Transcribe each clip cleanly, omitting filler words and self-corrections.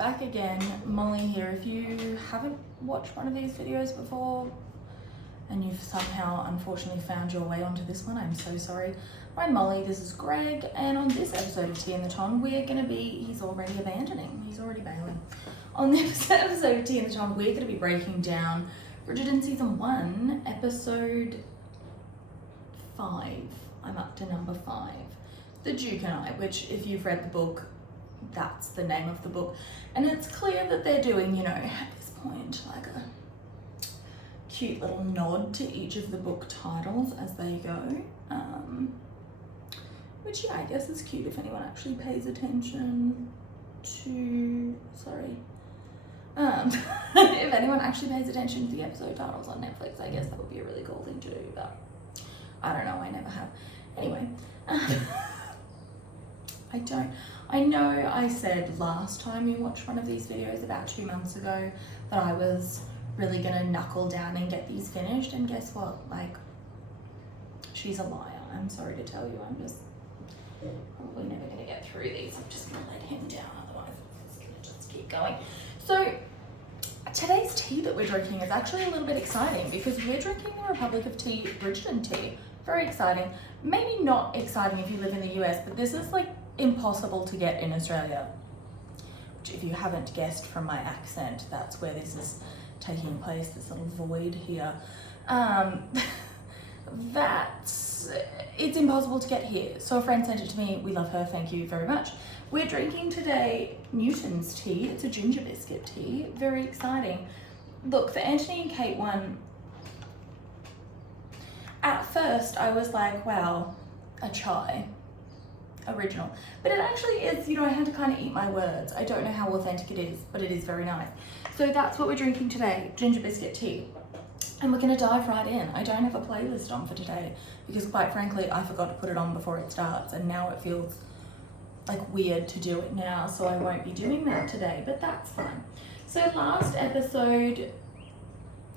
back again. Molly here. If you haven't watched one of these videos before and you've somehow unfortunately found your way onto this one, I'm so sorry. I'm Molly, this is Greg, and on this episode of Tea in the Ton, we're going to be, he's already bailing. On this episode of Tea in the Ton, we're going to be breaking down Bridgerton Season 1, Episode 5. I'm up to number 5. The Duke and I, which if you've read the book, that's the name of the book. And it's clear that they're doing, you know, at this point, like a cute little nod to each of the book titles as they go. Which, yeah, I guess is cute if anyone actually pays attention to, if anyone actually pays attention to the episode titles on Netflix, I guess that would be a really cool thing to do, but I don't know, I never have. Anyway, I know I said last time you watched one of these videos about 2 months ago that I was really gonna knuckle down and get these finished, and guess what? Like, she's a liar. I'm sorry to tell you, I'm just probably never gonna get through these. I'm just gonna let him down, otherwise it's gonna just keep going. So today's tea that we're drinking is actually a little bit exciting because we're drinking the Republic of Tea Bridgerton tea. Very exciting. Maybe not exciting if you live in the US, but this is like impossible to get in Australia. Which, if you haven't guessed from my accent, that's where this is taking place, this little void here. It's impossible to get here. So a friend sent it to me. We love her, thank you very much. We're drinking today Newton's tea. It's a ginger biscuit tea. Very exciting. Look, the Anthony and Kate one, at first I was like, wow, a chai. Original. But it actually is, you know, I had to kind of eat my words. I don't know how authentic it is, but it is very nice. So that's what we're drinking today, ginger biscuit tea. And we're going to dive right in. I don't have a playlist on for today because, quite frankly, I forgot to put it on before it starts, and now it feels like weird to do it now, so I won't be doing that today, but that's fine. So last episode,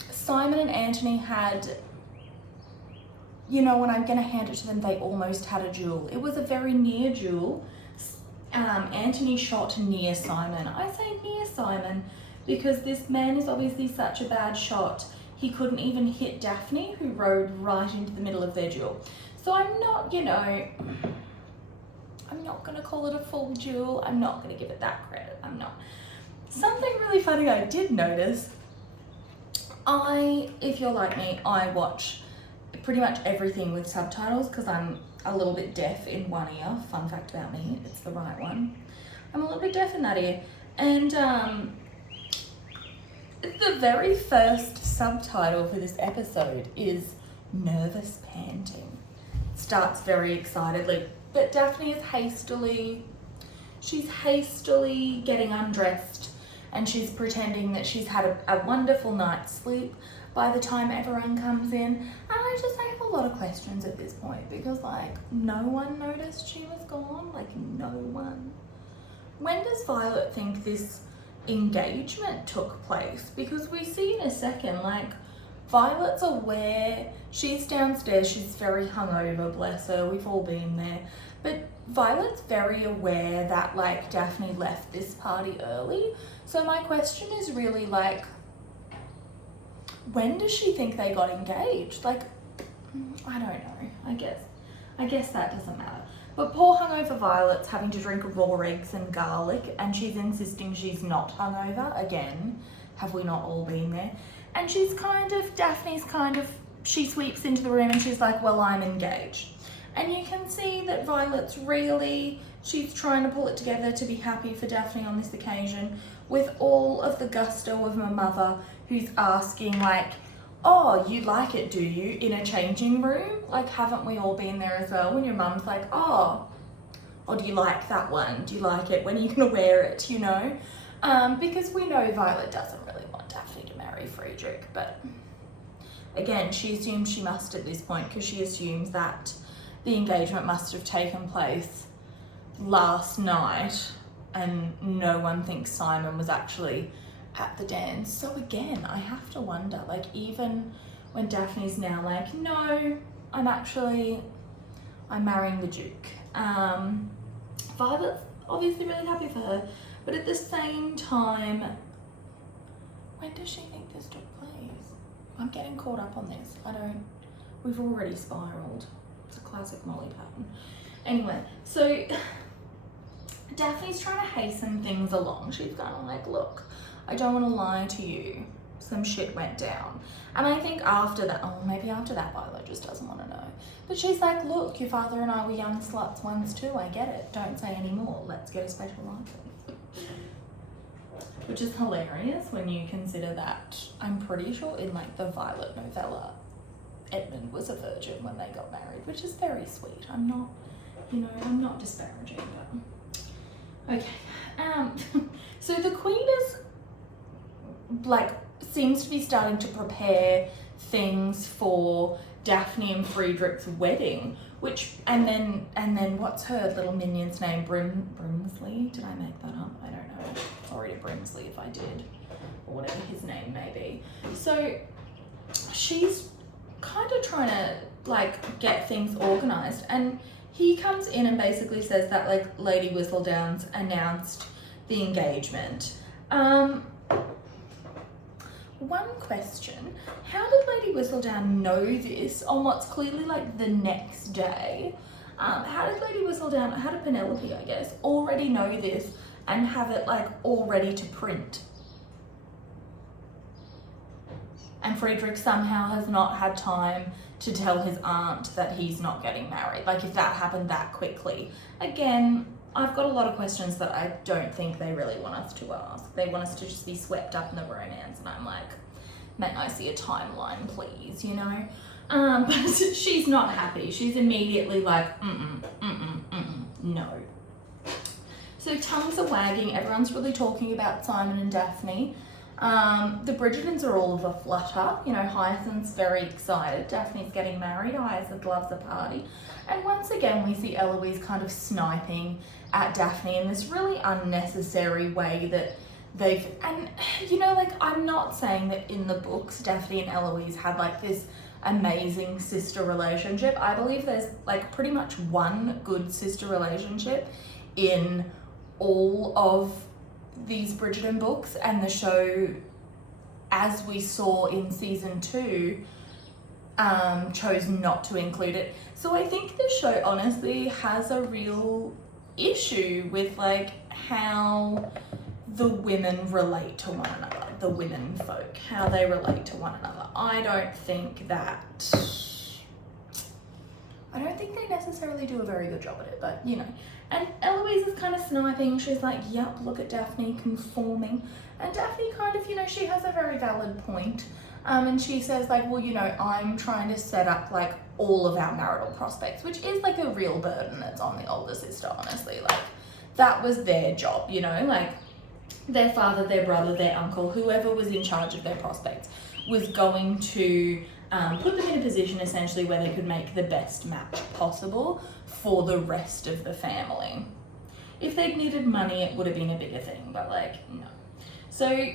Simon and Anthony had, you know, and I'm going to hand it to them, they almost had a duel. It was a very near duel. Anthony shot near Simon. I say near Simon because this man is obviously such a bad shot. He couldn't even hit Daphne, who rode right into the middle of their duel. So I'm not, you know, I'm not going to call it a full duel. I'm not going to give it that credit. I'm not. Something really funny I did notice, if you're like me, I watch pretty much everything with subtitles because I'm a little bit deaf in one ear. Fun fact about me, it's the right one. I'm a little bit deaf in that ear. And the very first subtitle for this episode is nervous panting. It starts very excitedly, but Daphne is hastily getting undressed, and she's pretending that she's had a wonderful night's sleep by the time everyone comes in. And I have a lot of questions at this point because, like, no one noticed she was gone. Like, no one. When does Violet think this engagement took place? Because we see in a second, like, Violet's aware, she's downstairs, she's very hungover, bless her, we've all been there, but Violet's very aware that, like, Daphne left this party early. So my question is really, like, when does she think they got engaged? Like, I don't know, I guess that doesn't matter. But poor hungover Violet's having to drink raw eggs and garlic, and she's insisting she's not hungover. Again, have we not all been there? And Daphne's she sweeps into the room and she's like, well, I'm engaged. And you can see that Violet's she's trying to pull it together to be happy for Daphne on this occasion, with all of the gusto of a mother who's asking, like, oh, you like it, do you, in a changing room? Like, haven't we all been there as well? When your mum's like, oh, or do you like that one? Do you like it? When are you gonna wear it, you know? Because we know Violet doesn't really want Daphne to marry Friedrich, but again, she assumes she must at this point because she assumes that the engagement must have taken place last night and no one thinks Simon was actually at the dance. So again, I have to wonder, like, even when Daphne's now like, no, I'm marrying the Duke. Violet's obviously really happy for her, But at the same time, when does she think this took place? I'm getting caught up on this. We've already spiraled. It's a classic Molly pattern. Anyway, so Daphne's trying to hasten things along. She's kind of like, look, I don't want to lie to you. Some shit went down. And I think after that, maybe after that, Violet just doesn't want to know. But she's like, look, your father and I were young sluts once too. I get it. Don't say any more. Let's get a special license. Which is hilarious when you consider that I'm pretty sure in like the Violet novella, Edmund was a virgin when they got married, which is very sweet. I'm not disparaging them. Okay. So the Queen is like seems to be starting to prepare things for Daphne and Friedrich's wedding, and then what's her little minion's name? Brimsley? Did I make that up? I don't know. Sorry to Brimsley if I did, or whatever his name may be. So she's kind of trying to like get things organized, and he comes in and basically says that like Lady Whistledown's announced the engagement. One question, how did Lady Whistledown know this on what's clearly like the next day? How did Penelope, I guess, already know this and have it like all ready to print? And Friedrich somehow has not had time to tell his aunt that he's not getting married. Like if that happened that quickly. Again, I've got a lot of questions that I don't think they really want us to ask. They want us to just be swept up in the romance, and I'm like, may I see a timeline, please, you know? But she's not happy. She's immediately like, no. So tongues are wagging. Everyone's really talking about Simon and Daphne. The Bridgertons are all of a flutter. You know, Hyacinth's very excited. Daphne's getting married. Hyacinth loves a party. And once again, we see Eloise kind of sniping at Daphne in this really unnecessary way that and you know, like, I'm not saying that in the books Daphne and Eloise had like this amazing sister relationship. I believe there's like pretty much one good sister relationship in all of these Bridgerton books, and the show, as we saw in season 2, chose not to include it. So I think the show honestly has a real issue with like how the women relate to one another, the women folk, how they relate to one another. I don't think they necessarily do a very good job at it, but you know. And Eloise is kind of sniping. She's like, yep, look at Daphne conforming. And Daphne kind of, you know, she has a very valid point. And she says like, well, you know, I'm trying to set up like all of our marital prospects, which is like a real burden that's on the older sister, honestly. Like, that was their job, you know, like their father, their brother, their uncle, whoever was in charge of their prospects was going to put them in a position essentially where they could make the best match possible for the rest of the family. If they'd needed money, it would have been a bigger thing, but like, no. So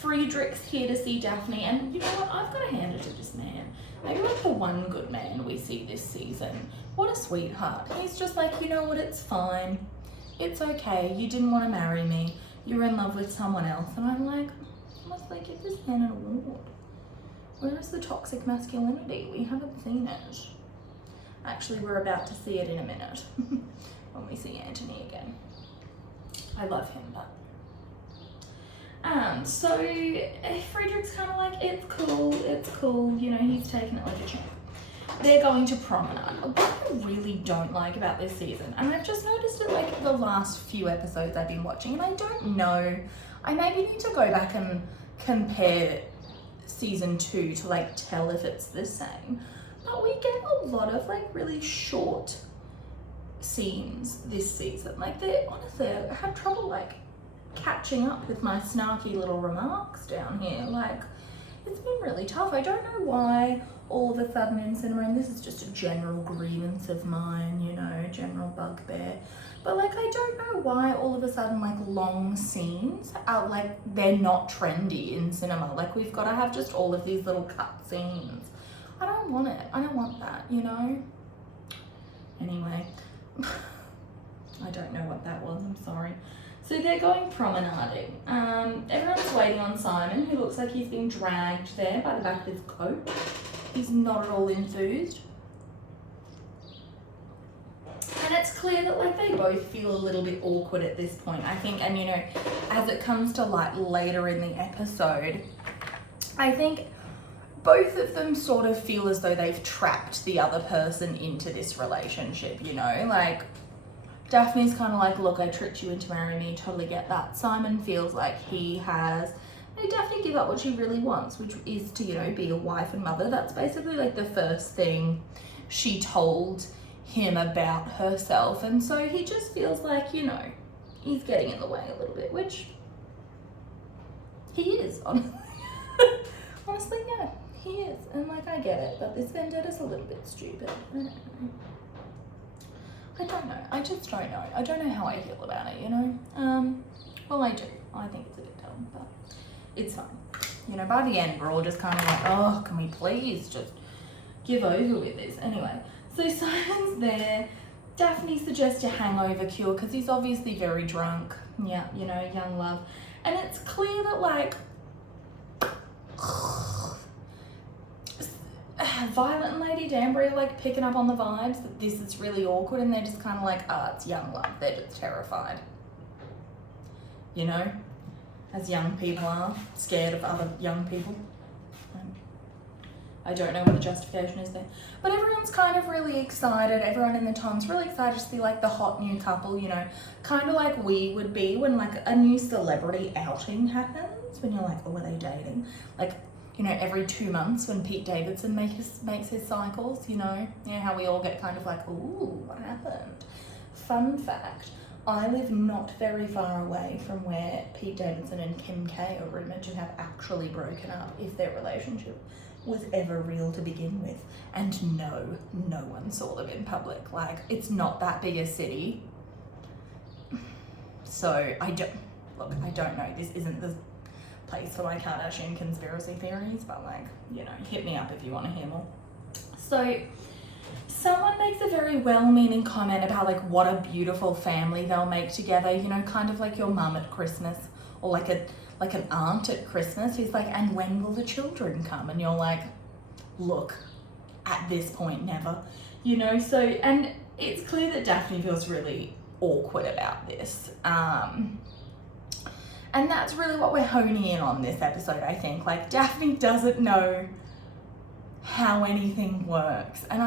Friedrich's here to see Daphne, and you know what, I've got to hand it to this man. Maybe like the one good man we see this season. What a sweetheart. He's just like, you know what, it's fine. It's okay. You didn't want to marry me. You're in love with someone else. And I'm like, I must like give this man an award. Where is the toxic masculinity? We haven't seen it. Actually, we're about to see it in a minute when we see Anthony again. I love him, but so Friedrich's kind of like, it's cool, you know, he's taking it like a champ. They're going to promenade. What I really don't like about this season, and I've just noticed it like the last few episodes I've been watching, and I don't know, I maybe need to go back and compare season 2 to like tell if it's the same, but we get a lot of like really short scenes this season. Like, they honestly, I had trouble like catching up with my snarky little remarks down here. Like, it's been really tough. I don't know why all of a sudden in cinema, and this is just a general grievance of mine, you know, general bugbear, but like, I don't know why all of a sudden like long scenes are like, they're not trendy in cinema. Like, we've got to have just all of these little cut scenes. I don't want it. I don't want that, you know? Anyway, I don't know what that was, I'm sorry. So So they're going promenading. Everyone's waiting on Simon, who looks like he's being dragged there by the back of his coat. He's not at all enthused. And it's clear that like they both feel a little bit awkward at this point, I think. And you know, as it comes to like later in the episode, I think both of them sort of feel as though they've trapped the other person into this relationship, you know? Like, Daphne's kind of like, look, I tricked you into marrying me, totally get that. Simon feels like he has made Daphne give up what she really wants, which is to, you know, be a wife and mother. That's basically like the first thing she told him about herself. And so he just feels like, you know, he's getting in the way a little bit, which he is, honestly. Honestly, yeah. He is, and like I get it, but this vendetta's a little bit stupid. I don't know. I just don't know. I don't know how I feel about it, you know? Well, I do. I think it's a bit dumb, but it's fine. You know, by the end, we're all just kind of like, oh, can we please just give over with this? Anyway, so Simon's there. Daphne suggests a hangover cure because he's obviously very drunk. Yeah, you know, young love. And it's clear that, like, Violet and Lady Danbury are like picking up on the vibes that this is really awkward, and they're just kind of like, ah, it's young love. They're just terrified. You know, as young people are, scared of other young people. I don't know what the justification is there. But everyone's kind of really excited. Everyone in the town's really excited to see like the hot new couple, you know, kind of like we would be when like a new celebrity outing happens, when you're like, oh, are they dating? Like, you know, every 2 months when Pete Davidson makes his cycles, you know how we all get kind of like, ooh, what happened? Fun fact, I live not very far away from where Pete Davidson and Kim K are rumoured to have actually broken up, if their relationship was ever real to begin with. And no one saw them in public. Like, it's not that big a city. So I don't know, this isn't the place for my Kardashian conspiracy theories, but like, you know, hit me up if you want to hear more. So someone makes a very well-meaning comment about like what a beautiful family they'll make together, you know, kind of like your mum at Christmas, or like an aunt at Christmas who's like, and when will the children come? And you're like, look, at this point, never, you know. So, and it's clear that Daphne feels really awkward about this. And that's really what we're honing in on this episode, I think. Like, Daphne doesn't know how anything works. And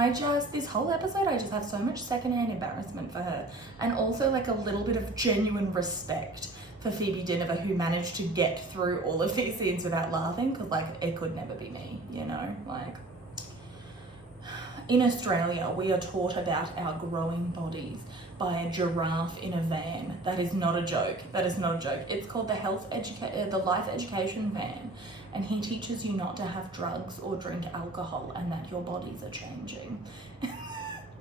this whole episode, I just have so much secondhand embarrassment for her. And also like a little bit of genuine respect for Phoebe Dynevor, who managed to get through all of these scenes without laughing, because like, it could never be me, you know? Like, in Australia, we are taught about our growing bodies by a giraffe in a van. That is not a joke. That is not a joke. It's called the Life Education Van, and he teaches you not to have drugs or drink alcohol, and that your bodies are changing.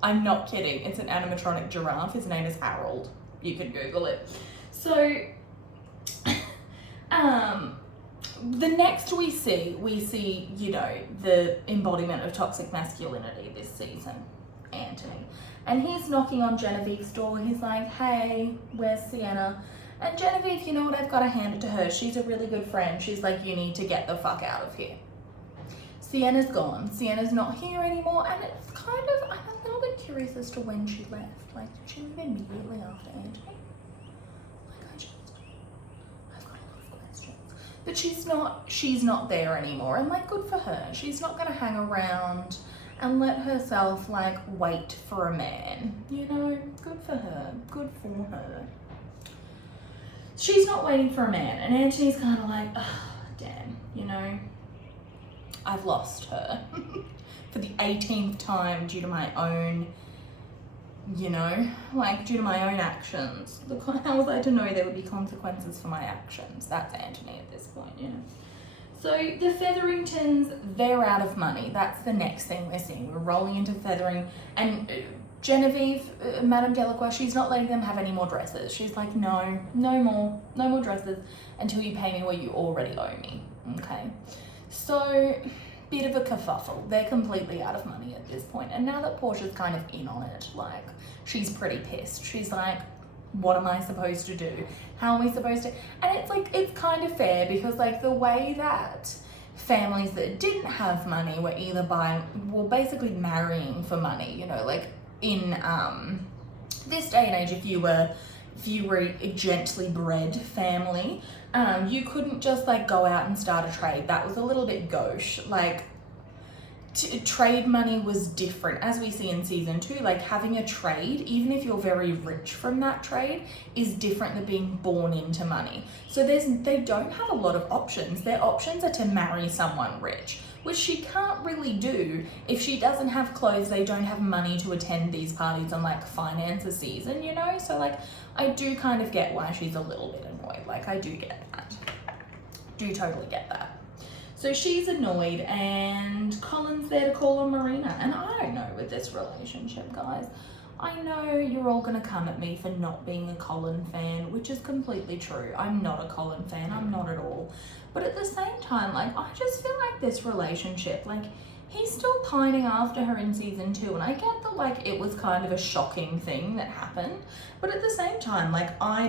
I'm not kidding. It's an animatronic giraffe. His name is Harold. You can Google it. So, the next we see, you know, the embodiment of toxic masculinity this season, Anthony. And he's knocking on Genevieve's door. He's like, hey, where's Sienna? And Genevieve, you know what, I've got to hand it to her. She's a really good friend. She's like, you need to get the fuck out of here. Sienna's gone. Sienna's not here anymore. And it's kind of, I'm a little bit curious as to when she left. Like, did she leave immediately after Anthony? But she's not there anymore, and like, good for her. She's not gonna hang around and let herself like wait for a man, you know. Good for her, good for her. She's not waiting for a man, and Anthony's kind of like, oh, damn, you know, I've lost her for the 18th time due to my own, you know, like due to my own actions. How was I to know there would be consequences for my actions? That's Anthony at this point, you know. So the Featheringtons, they're out of money. That's the next thing we're seeing. We're rolling into Feathering, and Genevieve, Madame Delacroix, she's not letting them have any more dresses. She's like, no more dresses until you pay me what you already owe me, okay? So, bit of a kerfuffle. They're completely out of money at this point. And now that Portia's kind of in on it, like, she's pretty pissed. She's like, what am I supposed to do? How am I supposed to? And it's like, it's kind of fair because like the way that families that didn't have money were either basically marrying for money, you know, like in this day and age, if you were a gently bred family, you couldn't just like go out and start a trade. That was a little bit gauche. Like trade money was different, as we see in season 2. Like having a trade, even if you're very rich from that trade, is different than being born into money. So they don't have a lot of options. Their options are to marry someone rich, which she can't really do if she doesn't have clothes. They don't have money to attend these parties and like finance a season, you know? So like I do kind of get why she's a little bit annoyed. Like I do get that. Do totally get that. So she's annoyed and Colin's there to call on Marina. And I don't know with this relationship, guys. I know you're all gonna come at me for not being a Colin fan, which is completely true. I'm not a Colin fan, I'm not at all. But at the same time, like, I just feel like this relationship, like, he's still pining after her in season 2. And I get that, like, it was kind of a shocking thing that happened. But at the same time, like, I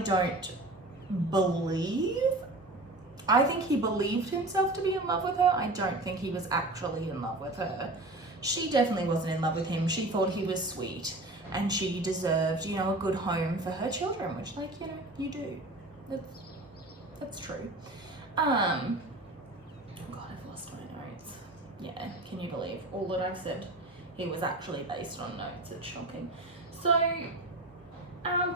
think he believed himself to be in love with her. I don't think he was actually in love with her. She definitely wasn't in love with him. She thought he was sweet and she deserved, you know, a good home for her children, which, like, you know, you do. That's true. God, I've lost my notes. Yeah, can you believe all that I've said? He was actually based on notes. It's shocking. So,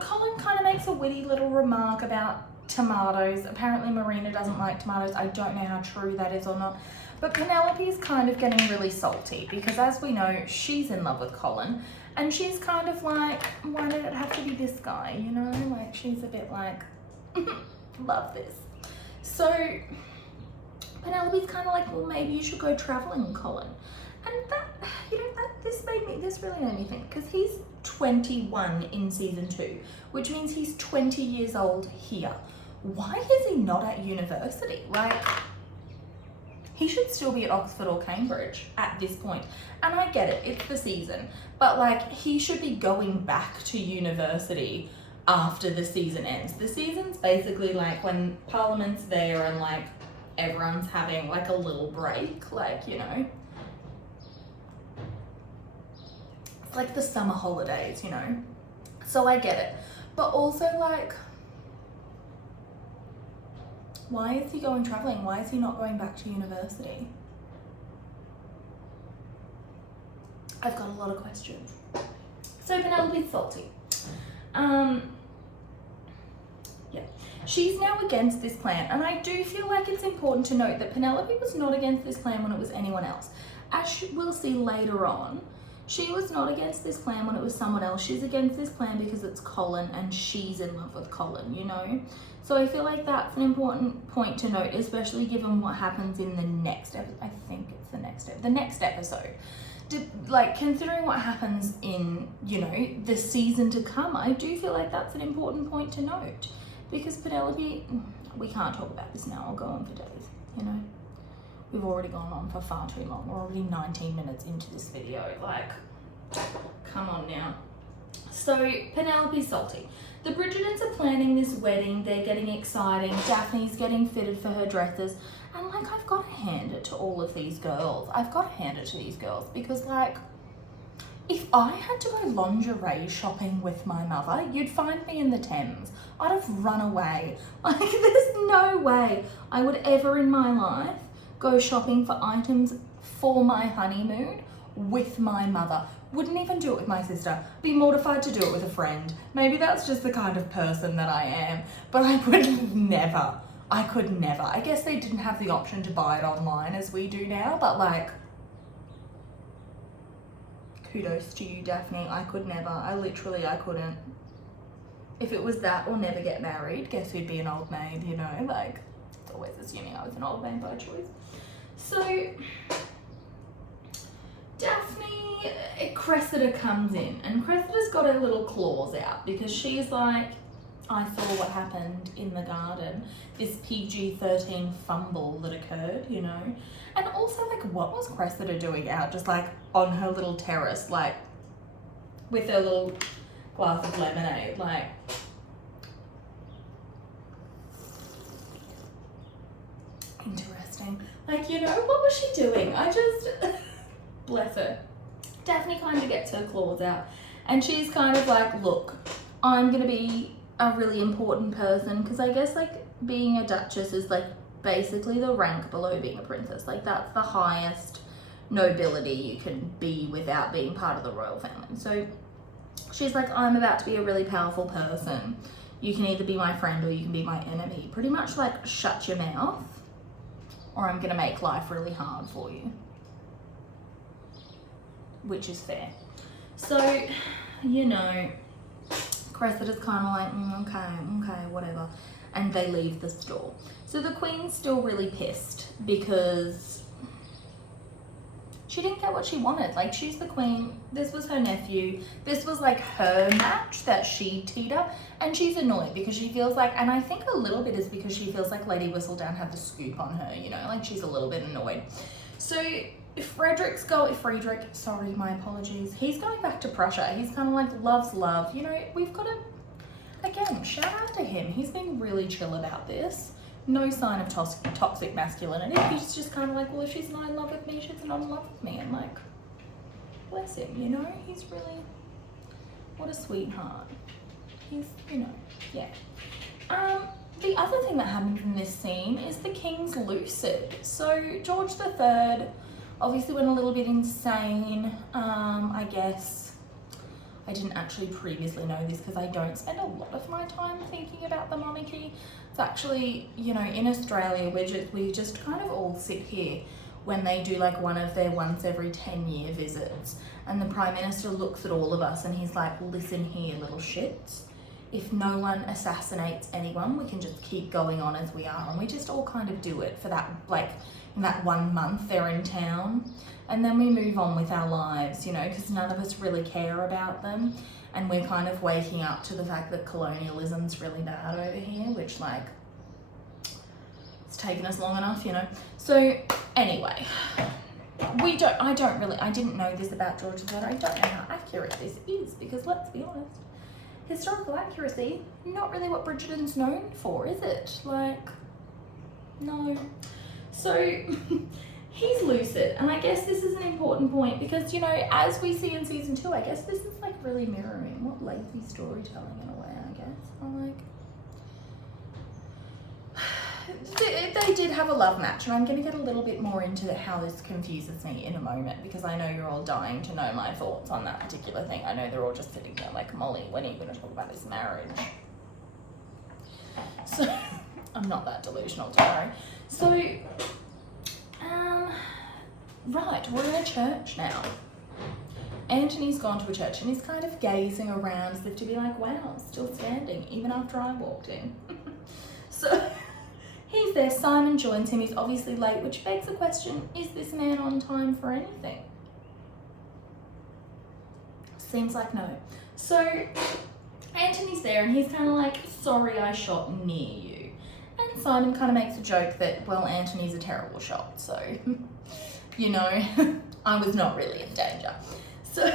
Colin kind of makes a witty little remark about tomatoes. Apparently Marina doesn't like tomatoes. I don't know how true that is or not. But Penelope is kind of getting really salty because, as we know, she's in love with Colin. And she's kind of like, why did it have to be this guy? You know, like she's a bit like, love this. So Penelope's kind of like, well, maybe you should go traveling, Colin. And that, you know, this really made me think, because he's 21 in season 2, which means he's 20 years old here. Why is he not at university? Like, he should still be at Oxford or Cambridge at this point. And I get it, it's the season, but like, he should be going back to university after the season ends. The season's basically like when Parliament's there and like everyone's having like a little break, like, you know, it's like the summer holidays, you know. So I get it, but also like, why is he going traveling? Why is he not going back to university? I've got a lot of questions. So Penelope's salty. Yeah, she's now against this plan, and I do feel like it's important to note that Penelope was not against this plan when it was anyone else. As we'll see later on, she was not against this plan when it was someone else. She's against this plan because it's Colin and she's in love with Colin, you know? So I feel like that's an important point to note, especially given what happens in the next episode. I think it's the next episode. Like, considering what happens in, you know, the season to come, I do feel like that's an important point to note. Because Penelope, we can't talk about this now, I'll go on for days, you know? We've already gone on for far too long. We're already 19 minutes into this video. Like, come on now. So, Penelope's salty. The Bridgertons are planning this wedding. They're getting exciting. Daphne's getting fitted for her dresses. And, like, I've got to hand it to all of these girls. I've got to hand it to these girls because, like, if I had to go lingerie shopping with my mother, you'd find me in the Thames. I'd have run away. Like, there's no way I would ever in my life go shopping for items for my honeymoon with my mother. Wouldn't even do it with my sister. Be mortified to do it with a friend. Maybe that's just the kind of person that I am, but I would never. I could never. I guess they didn't have the option to buy it online as we do now, but like, kudos to you, Daphne. I could never. I couldn't. If it was that or never get married, guess who'd be an old maid, you know? Like, it's always assuming I was an old maid by choice. So, Daphne, Cressida comes in, and Cressida's got her little claws out because she's like, I saw what happened in the garden, this PG-13 fumble that occurred, you know? And also, like, what was Cressida doing out just, like, on her little terrace, like, with her little glass of lemonade? Like, Interesting. Like, you know, what was she doing? I just, bless her. Daphne kind of gets her claws out and she's kind of like, look, I'm going to be a really important person, because I guess like being a duchess is like basically the rank below being a princess. Like that's the highest nobility you can be without being part of the royal family. So she's like, I'm about to be a really powerful person. You can either be my friend or you can be my enemy. Pretty much like shut your mouth or I'm gonna make life really hard for you. Which is fair. So, you know, Cressida's kind of like, okay, whatever. And they leave the store. So the queen's still really pissed because she didn't get what she wanted. Like, she's the queen, this was her nephew, this was like her match that she teed up, and she's annoyed because she feels like, and I think a little bit is because she feels like Lady Whistledown had the scoop on her, you know, like she's a little bit annoyed. So Friedrich, sorry, my apologies, he's going back to Prussia. He's kind of like, love's love, you know, we've got to, again, shout out to him. He's been really chill about this. No sign of toxic masculinity. He's just kind of like, well, if she's not in love with me, she's not in love with me. And like, bless him, you know? He's really, what a sweetheart. He's, you know, yeah. The other thing that happened in this scene is the king's lucid. So George III obviously went a little bit insane, I guess. I didn't actually previously know this because I don't spend a lot of my time thinking about the monarchy. It's actually, you know, in Australia, we just kind of all sit here when they do like one of their once every 10-year visits, and the Prime Minister looks at all of us and he's like, listen here, little shits. If no one assassinates anyone, we can just keep going on as we are. And we just all kind of do it for that, like, in that 1 month they're in town. And then we move on with our lives, you know, because none of us really care about them. And we're kind of waking up to the fact that colonialism's really bad over here, which, like, it's taken us long enough, you know. So anyway, I didn't know this about George III. I don't know how accurate this is, because let's be honest, historical accuracy, not really what Bridgerton's known for, is it? Like, no. So he's lucid, and I guess this is an important point because, you know, as we see in season 2, I guess this is like really mirroring what lazy storytelling in a way, I guess. I'm like, they did have a love match, and I'm going to get a little bit more into how this confuses me in a moment, because I know you're all dying to know my thoughts on that particular thing. I know they're all just sitting there like, Molly, when are you going to talk about this marriage? So I'm not that delusional, don't worry. So right, we're in a church now. Anthony's gone to a church and he's kind of gazing around as if to be like, wow, still standing even after I walked in. So he's there, Simon joins him, he's obviously late, which begs the question, is this man on time for anything? Seems like no. So Anthony's there and he's kind of like, sorry I shot near you. And Simon kind of makes a joke that, well, Anthony's a terrible shot, so, you know, I was not really in danger. So,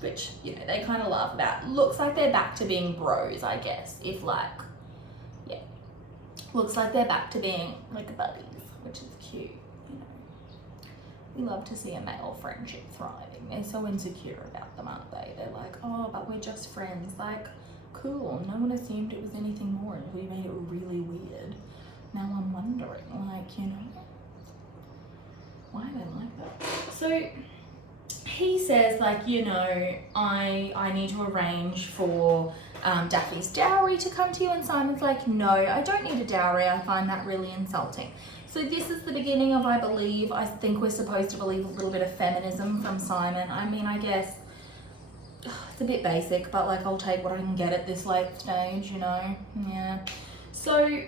which, you know, they kind of laugh about. Looks like they're back to being bros, I guess, if like, yeah. Looks like they're back to being like buddies, which is cute, you know. We love to see a male friendship thriving. They're so insecure about them, aren't they? They're like, oh, but we're just friends. Like, cool, no one assumed it was anything more until you made it really weird. Now I'm wondering, like, you know, why are they like that? So he says, like, you know, I need to arrange for Daffy's dowry to come to you, and Simon's like, no, I don't need a dowry, I find that really insulting. So this is the beginning of, I think we're supposed to believe a little bit of feminism from Simon. I mean, I guess it's a bit basic, but like, I'll take what I can get at this late stage, you know, yeah. So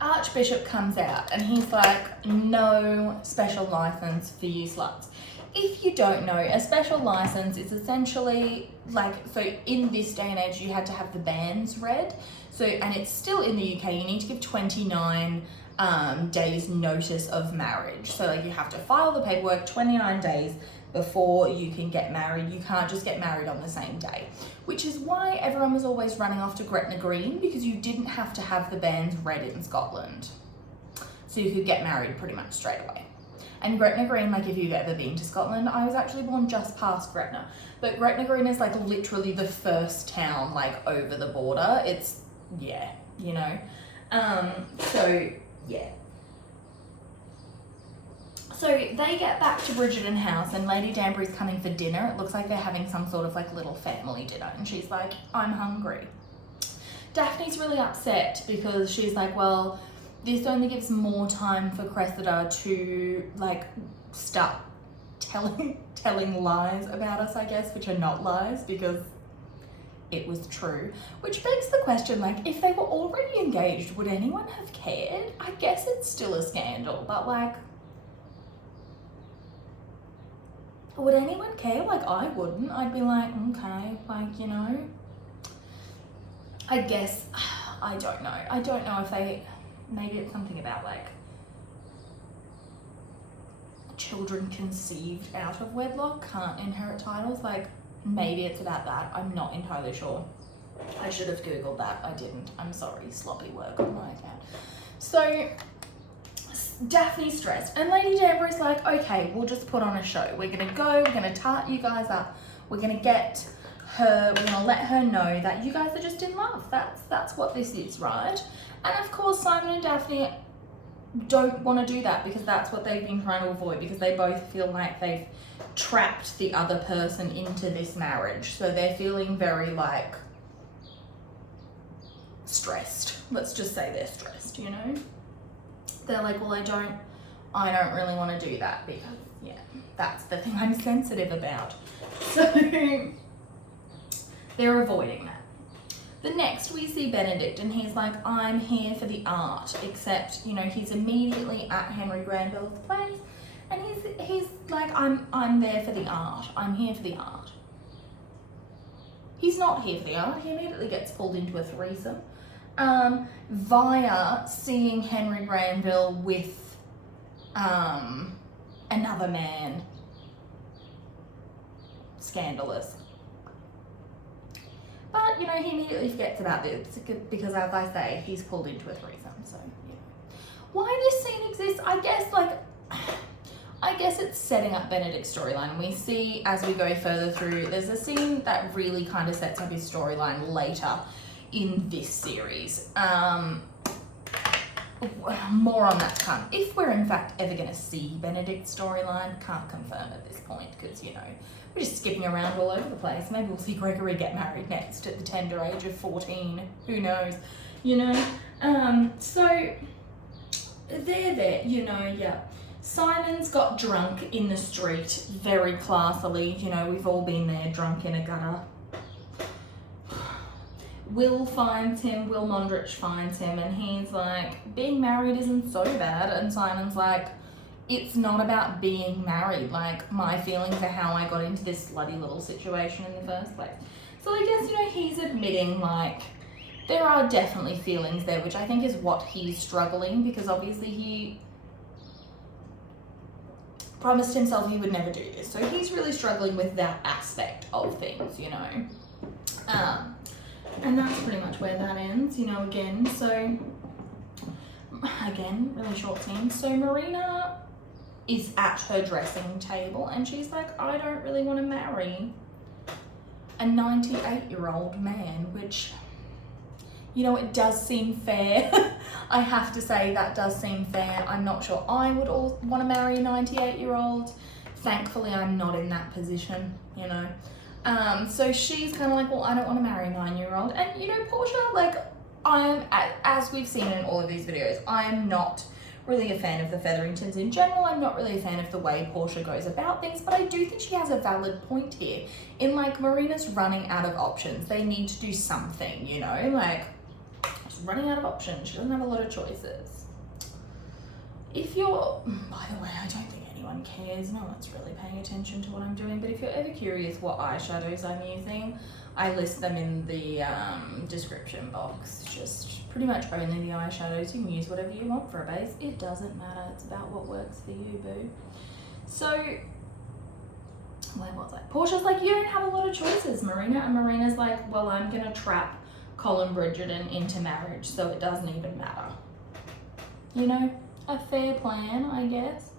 Archbishop comes out and he's like, no special license for you sluts. If you don't know, a special license is essentially like, so in this day and age, you had to have the banns read. So, and it's still in the UK, you need to give 29 days notice of marriage. So like, you have to file the paperwork 29 days before you can get married. You can't just get married on the same day, which is why everyone was always running off to Gretna Green, because you didn't have to have the banns read in Scotland. so you could get married pretty much straight away. And Gretna Green, like if you've ever been to Scotland, I was actually born just past Gretna, but Gretna Green is like literally the first town like over the border. It's, yeah, you know. So yeah. So they get back to Bridgerton house and Lady Danbury's coming for dinner. It looks like they're having some sort of like little family dinner, and she's like, I'm hungry. Daphne's really upset because she's like, well, this only gives more time for Cressida to like start telling lies about us, I guess, which are not lies because it was true. Which begs the question, like, if they were already engaged, would anyone have cared? I guess it's still a scandal, but like, would anyone care? Like, I wouldn't. I'd be like, okay, like, you know, I guess, I don't know. I don't know if they, maybe it's something about like children conceived out of wedlock can't inherit titles. Like, maybe it's about that. I'm not entirely sure. I should have Googled that. I didn't. I'm sorry. Sloppy work on my account. So Daphne's stressed and Lady Danbury's like, okay, we'll just put on a show. We're gonna go, we're gonna tart you guys up, we're gonna get her, we're gonna let her know that you guys are just in love. That's what this is, right? And of course Simon and Daphne don't want to do that because that's what they've been trying to avoid, because they both feel like they've trapped the other person into this marriage. So they're feeling very like stressed. Let's just say they're stressed, you know? They're like, well, I don't really want to do that because, yeah, that's the thing I'm sensitive about. So they're avoiding that. The next we see Benedict and he's like, I'm here for the art, except, you know, he's immediately at Henry Granville's place and he's like, I'm there for the art. I'm here for the art. He's not here for the art. He immediately gets pulled into a threesome. Via seeing Henry Granville with another man. Scandalous. But, you know, he immediately forgets about this because, as I say, he's pulled into a threesome, so, yeah. Why this scene exists, I guess it's setting up Benedict's storyline. We see, as we go further through, there's a scene that really kind of sets up his storyline later in this series. More on that to come. If we're in fact ever going to see Benedict's storyline, can't confirm at this point because, you know, we're just skipping around all over the place. Maybe we'll see Gregory get married next at the tender age of 14. Who knows? You know? So they're there, you know, yeah. Simon's got drunk in the street very classily. You know, we've all been there, drunk in a gutter. Will finds him, Will Mondrich finds him, and he's like, being married isn't so bad. And Simon's like, it's not about being married. Like, my feelings are how I got into this bloody little situation in the first place. So I guess, you know, he's admitting, like, there are definitely feelings there, which I think is what he's struggling, because obviously he promised himself he would never do this. So he's really struggling with that aspect of things, you know. And that's pretty much where that ends, you know, again. So, again, really short scene. So Marina is at her dressing table and she's like, I don't really want to marry a 98-year-old man, which, you know, it does seem fair. I have to say that does seem fair. I'm not sure I would all want to marry a 98-year-old. Thankfully, I'm not in that position, you know. So she's kind of like, well, I don't want to marry a 9-year-old. And, you know, Portia, like, as we've seen in all of these videos, I am not really a fan of the Featheringtons in general. I'm not really a fan of the way Portia goes about things, but I do think she has a valid point here. In, like, Marina's running out of options. They need to do something, you know, like, she's running out of options. She doesn't have a lot of choices. If you're, by the way, I don't think anyone cares. No one's really paying attention to what I'm doing, but if you're ever curious what eyeshadows I'm using, I list them in the description box. Just pretty much only the eyeshadows. You can use whatever you want for a base. It doesn't matter. It's about what works for you, boo. So, where was I? Portia's like, you don't have a lot of choices, Marina. And Marina's like, well, I'm going to trap Colin Bridgerton into marriage, so it doesn't even matter. You know? a fair plan, I guess.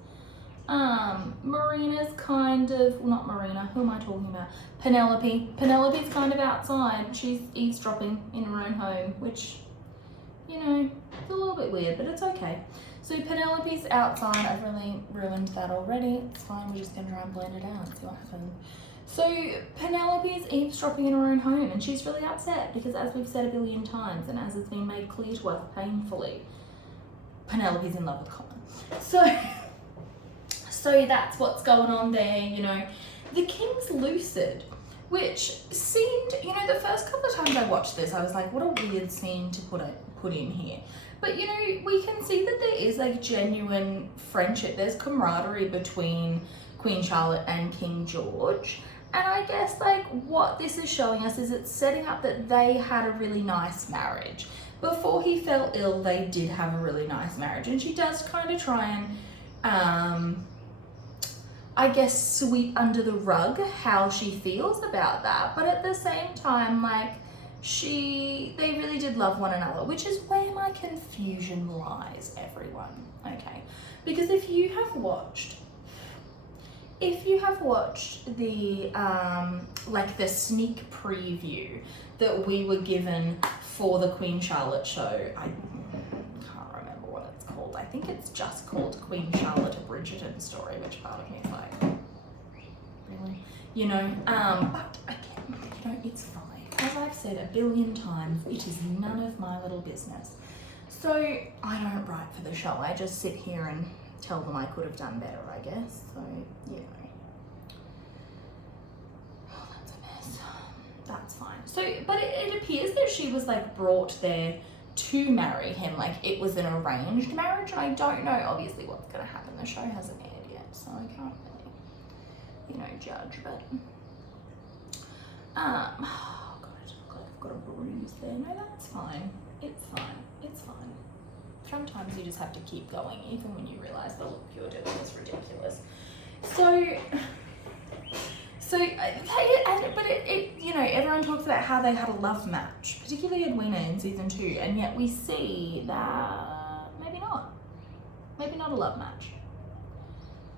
Marina's kind of, well, not Marina, who am I talking about? Penelope. Penelope's kind of outside. She's eavesdropping in her own home, which, you know, it's a little bit weird, but it's okay. So Penelope's outside. I've really ruined that already. It's fine, we're just gonna try and blend it out and see what happens. So Penelope's eavesdropping in her own home, and she's really upset because, as we've said a billion times, and as has been made clear to us painfully, Penelope's in love with Colin. So that's what's going on there, you know. The king's lucid, which seemed, you know, the first couple of times I watched this, I was like, what a weird scene to put in here. But, you know, we can see that there is like genuine friendship. There's camaraderie between Queen Charlotte and King George. And I guess like what this is showing us is it's setting up that they had a really nice marriage. Before he fell ill, they did have a really nice marriage. And she does kind of try and, I guess, sweep under the rug how she feels about that. But at the same time, like, they really did love one another, which is where my confusion lies, everyone, okay? Because if you have watched the, like the sneak preview that we were given for the Queen Charlotte show, I can't remember what it's called. I think it's just called Queen Charlotte, a Bridgerton story, which part of me is like, really? You know, but again, you know, it's fine. As I've said a billion times, it is none of my little business. So I don't write for the show. I just sit here and tell them I could have done better, I guess. So, you know. Oh, that's a mess. That's fine. So, but it appears that she was like brought there to marry him. Like it was an arranged marriage, and I don't know obviously what's going to happen. The show hasn't aired yet, so I can't really, you know, judge. But oh god, I look like I've got a bruise there. No, that's fine. It's fine. It's fine. Sometimes you just have to keep going, even when you realise the look you're doing is ridiculous. But you know, everyone talks about how they had a love match, particularly Edwina in season 2, and yet we see that maybe not a love match,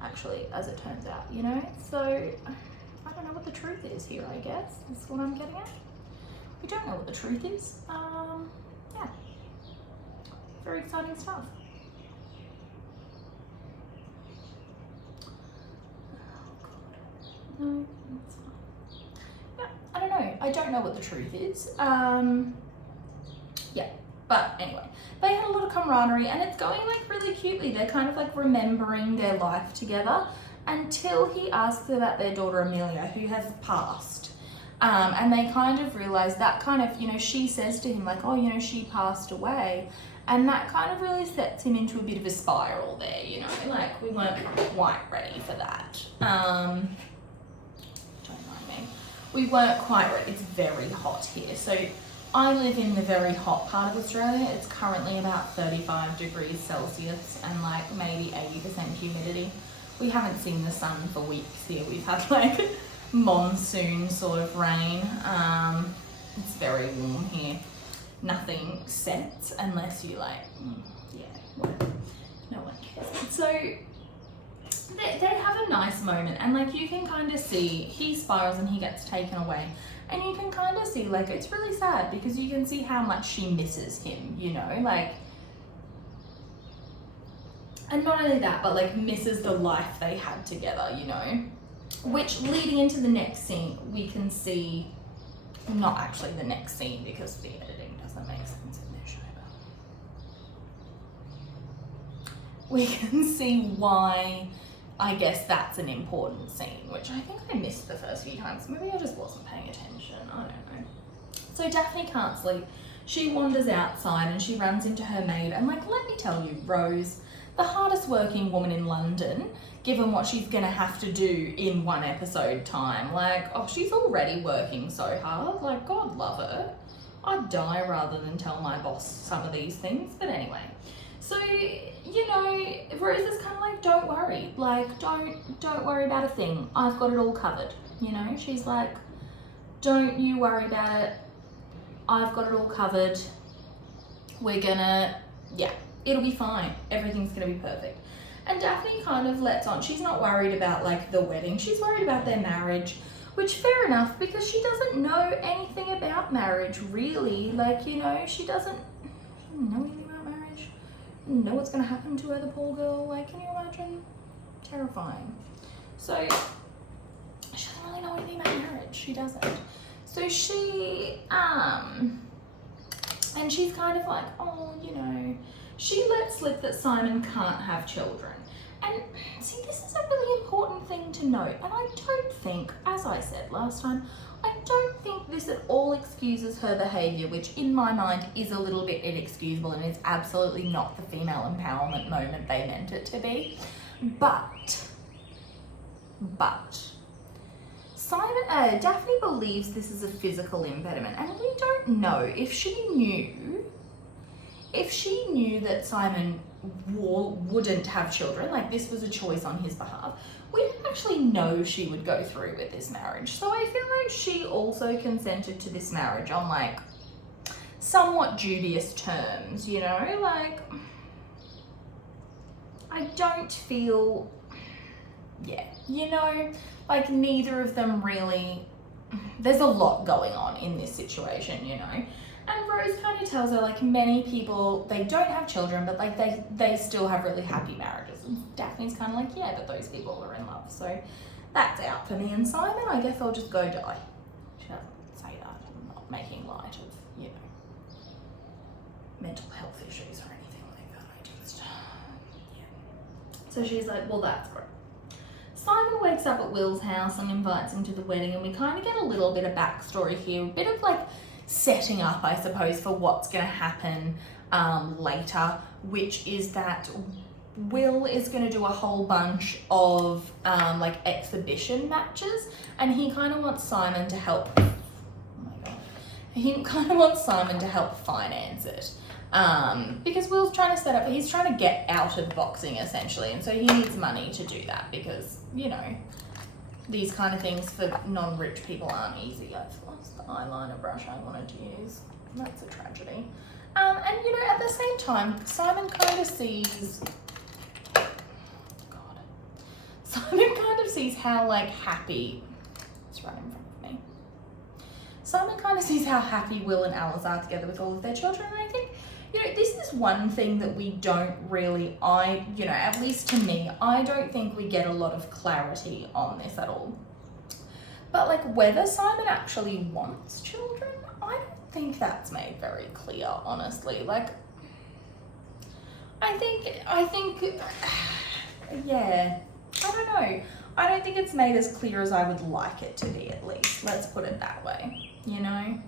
actually, as it turns out, you know? So, I don't know what the truth is here, I guess, is what I'm getting at. We don't know what the truth is. Yeah. Very exciting stuff. Oh god. No, that's fine. Yeah, I don't know. I don't know what the truth is. Yeah, but anyway, they had a lot of camaraderie, and it's going like really cutely. They're kind of like remembering their life together until he asks about their daughter Amelia, who has passed. And they kind of realize that kind of, you know, she says to him like, oh, you know, she passed away. And that kind of really sets him into a bit of a spiral there, you know, like we weren't quite ready for that. Don't mind me. We weren't quite ready. It's very hot here. So I live in the very hot part of Australia. It's currently about 35 degrees Celsius and like maybe 80% humidity. We haven't seen the sun for weeks here. We've had like monsoon sort of rain. It's very warm here. Nothing sets unless you like, yeah, whatever. No one cares. So they have a nice moment, and like you can kind of see he spirals and he gets taken away, and you can kind of see like it's really sad because you can see how much she misses him, you know, like, and not only that, but like misses the life they had together, you know, which leading into the next scene we can see, not actually the next scene because the editing doesn't make sense in this show, but we can see why I guess that's an important scene, which I think I missed the first few times. Maybe I just wasn't paying attention, I don't know. So Daphne can't sleep. She wanders outside and she runs into her maid, and like, let me tell you, Rose, the hardest working woman in London, given what she's gonna have to do in one episode time. Like, oh, she's already working so hard. Like, God love her. I'd die rather than tell my boss some of these things. But anyway, so, you know, Rose is kind of like, don't worry. Like, don't worry about a thing. I've got it all covered. You know, she's like, don't you worry about it. I've got it all covered. We're gonna, yeah, It'll be fine. Everything's gonna be perfect. And Daphne kind of lets on. She's not worried about like the wedding. She's worried about their marriage, which fair enough, because she doesn't know anything about marriage really. Like, you know, she doesn't know anything about marriage. Know what's gonna happen to her, the poor girl. Like, can you imagine? Terrifying. So she doesn't really know anything about marriage. She doesn't. So she and she's kind of like, oh, you know, she lets slip that Simon can't have children. And see, this is a really important thing to note. And I don't think, as I said last time, I don't think this at all excuses her behaviour, which in my mind is a little bit inexcusable and is absolutely not the female empowerment moment they meant it to be. But Daphne believes this is a physical impediment, and we don't know if she knew that Simon wouldn't have children, like this was a choice on his behalf. We didn't actually know she would go through with this marriage, so I feel like she also consented to this marriage on like somewhat dubious terms, you know, like I don't feel, yeah, you know, like neither of them really, there's a lot going on in this situation, you know. And Rose kind of tells her, like, many people, they don't have children, but like they still have really happy marriages. And Daphne's kind of like, yeah, but those people are in love. So that's out for me. And Simon, I guess I'll just go die. She doesn't say that. I'm not making light of, you know, mental health issues or anything like that. I just, yeah. So she's like, well, that's great. Simon wakes up at Will's house and invites him to the wedding, and we kind of get a little bit of backstory here, a bit of like setting up, I suppose, for what's going to happen later, which is that Will is going to do a whole bunch of like exhibition matches, and he kind of wants Simon to help. Oh my god, he kind of wants Simon to help finance it. Because Will's trying to set up, he's trying to get out of boxing essentially, and so he needs money to do that because, you know, these kind of things for non-rich people aren't easy. I've lost the eyeliner brush I wanted to use. That's a tragedy. And you know, at the same time, Simon kind of sees, Simon kind of sees how like happy, it's right in front of me. Simon kind of sees how happy Will and Alice are together with all of their children, and I think, you know, this is one thing that we don't really, you know, at least to me, I don't think we get a lot of clarity on this at all. But like whether Simon actually wants children, I don't think that's made very clear, honestly. Like, I think, yeah, I don't know. I don't think it's made as clear as I would like it to be, at least. Let's put it that way, you know?